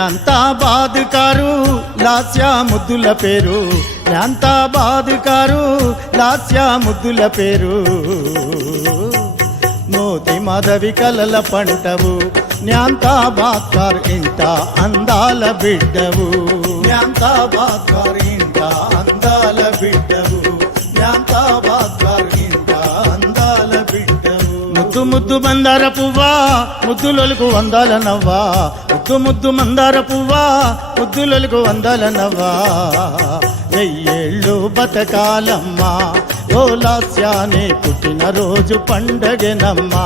న్యాంతాబాద్ car Lasya ముద్దుల పేరు, న్యాంతాబాద్ car Lasya ముద్దుల పేరు. మోతి మాధవి కలల పంటవు, న్యాంతాబాద్ కారు ఇంట అందాల బిడ్డవు, న్యాంతాబాద్ కారు ఇంట అందాల బిడ్డవు, న్యాంతాబాద్ కారు ఇంట అందాల బిడ్డవు. ముద్దు ముద్దు మందార పువ్వా ముద్దులొలుకు వందాల నవ్వా, ముద్దు ముద్దు మందార పువ్వా ముద్దులొలుకు వందాల నవ్వా. వెయ్యేళ్ళు బతకాలమ్మా ఓ లాస్యానే పుట్టిన రోజు పండగెనమ్మా,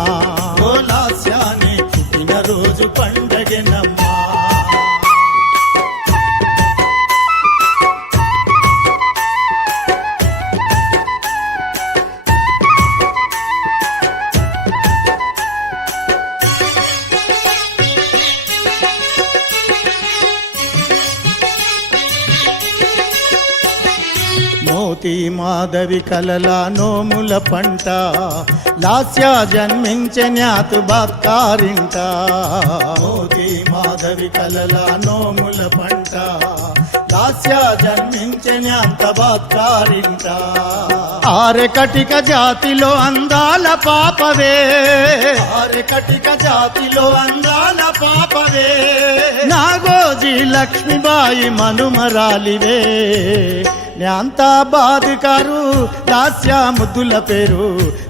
ఓ లాస్యానే పుట్టిన రోజు పండగెనమ్మా. మోతి మాధవి కలల నోముల పంట, లాస్యా జన్మించే న్యాతుబాద్ కారింట. మోతి మాధవి కలల నోముల పంట, లాస్యా జన్మించే న్యాతుబాద్ కారింట. ఆరెకటిక జాతిలో అందాల పాపవే, ఆరెకటిక జాతిలో అందాల పాపవే, నాగోజీ లక్ష్మీబాయి మనుమరాలివే. న్యాంతాబాద్ కారు లాస్యా ముద్దుల పేరు,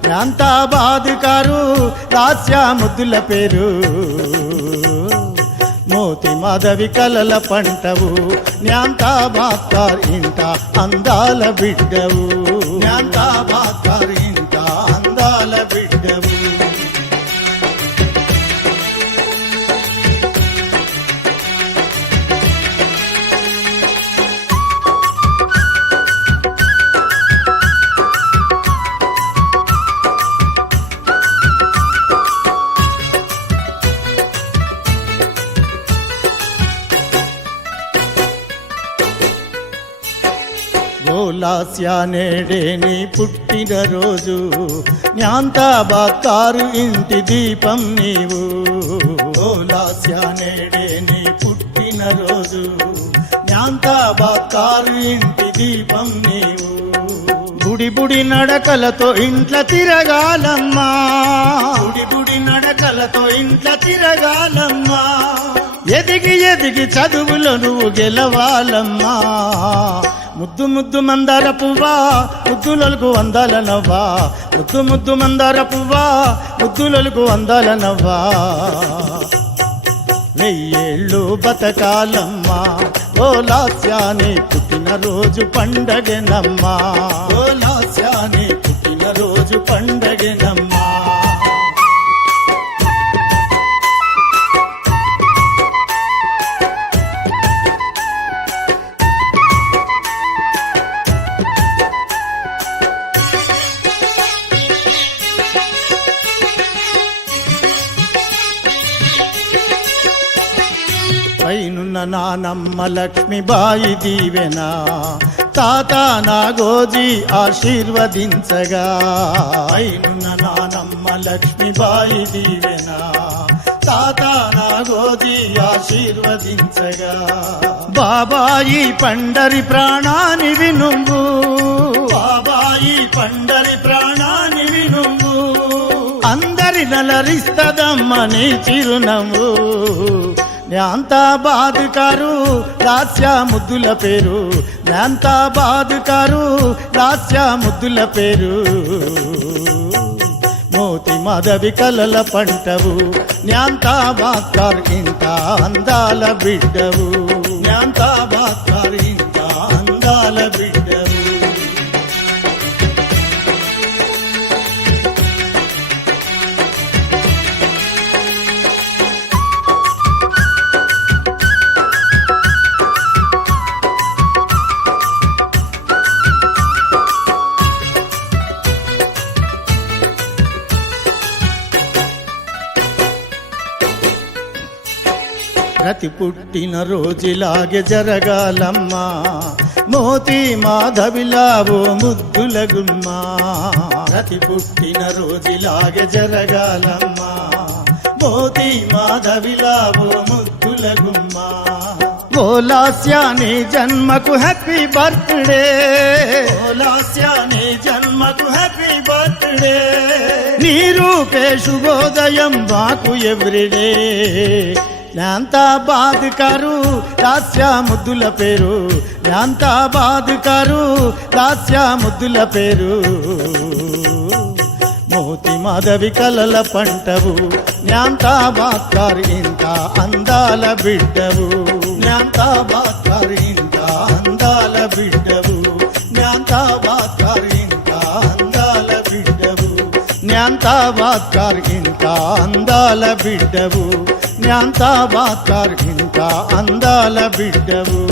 న్యాంతాబాద్ కారు లాస్యా ముద్దుల పేరు. మోతి మాధవి కలల పంటవు, న్యాంతాబాద్ కారు ఇంట అందాల బిడ్డవు, న్యాంతాబాద్ కారు ఇంట అందాల బిడ్డవు. ఓ లాస్యా నేడే నీ పుట్టిన రోజు, న్యాంతాబాద్ కారు ఇంటి దీపం నీవు. ఓ లాస్యా నేడే నీ పుట్టిన రోజు, న్యాంతాబాద్ కారు ఇంటి దీపం నీవు. బుడి బుడి నడకలతో ఇంట్ల తిరగాలమ్మా, బుడి బుడి నడకలతో ఇంట్ల తిరగాలమ్మా. ఎదిగి ఎదిగి చదువులో నువ్వు గెలవాలమ్మా. ముద్దు ముద్దు మందార పువ్వా ముద్దులొలుకు వందాల నవ్వా, ముద్దు ముద్దు మందార పువ్వా ముద్దులొలుకు వందాల నవ్వా. వెయ్యేళ్ళు బతకాలమ్మా ఓ లాస్యానే పుట్టిన రోజు పండగెనమ్మా, ఓ లాస్యానే పుట్టిన రోజు పండగెనమ్మా. పైనున్న నానమ్మ లక్ష్మీబాయి దీవెనా, తాత నాగోజీ ఆశీర్వదించగా. పైనున్న నానమ్మ లక్ష్మీబాయి దీవెనా, తాత నాగోజీ ఆశీర్వదించగా. బాబాయి పండరి ప్రాణానివి నువ్వు, బాబాయి పండరి ప్రాణానివి నువ్వు. అందరి నలరిస్తదమ్మ నీ చిరునవ్వు. న్యాంతాబాద్ కారు లాస్యా ముద్దుల పేరు, న్యాంతాబాద్ కారు లాస్యా ముద్దుల పేరు. మోతి మాధవి కలల పంటవు, న్యాంతాబాద్ కారు ఇంట అందాల బిడ్డవు, న్యాంతాబాద్ కారు ఇంట అందాల బిడ్డవు. ప్రతి పుట్టిన రోజులాగే జరగాలమ్మా, మోతి మాధవిలావో ముద్దుల గుమ్మా. ప్రతి పుట్టిన రోజులాగే జరగాలమ్మా, మోతి మాధవిలావో ముద్దుల గుమ్మా. ఓ లాస్యా నీ జన్మకు హ్యాపీ బర్త్డే, ఓ లాస్యా నీ జన్మకు హ్యాపీ బర్త్డే, నీ రూపే శుభోదయం మాకు ఎవ్రీడే. యాంతాబాద్ కారు లాస్యా ముద్దుల పేరు, యాంతాబాద్ కారు లాస్యా ముద్దుల పేరు. మోతి మాధవి కలల పంటవు యాంతాబాద్ కారు ఇంత అందాల బిడ్డవు, యాంతాబాద్ కారు ఇంత అందాల బిడ్డవు, యాంతాబాద్ కారు ఇంత అందాల బిడ్డవు, యాంతాబాద్ కారు ఇంత అందాల బిడ్డవు, యాంతాబాద్ కారు ఇంత అందాల బిడ్డవు.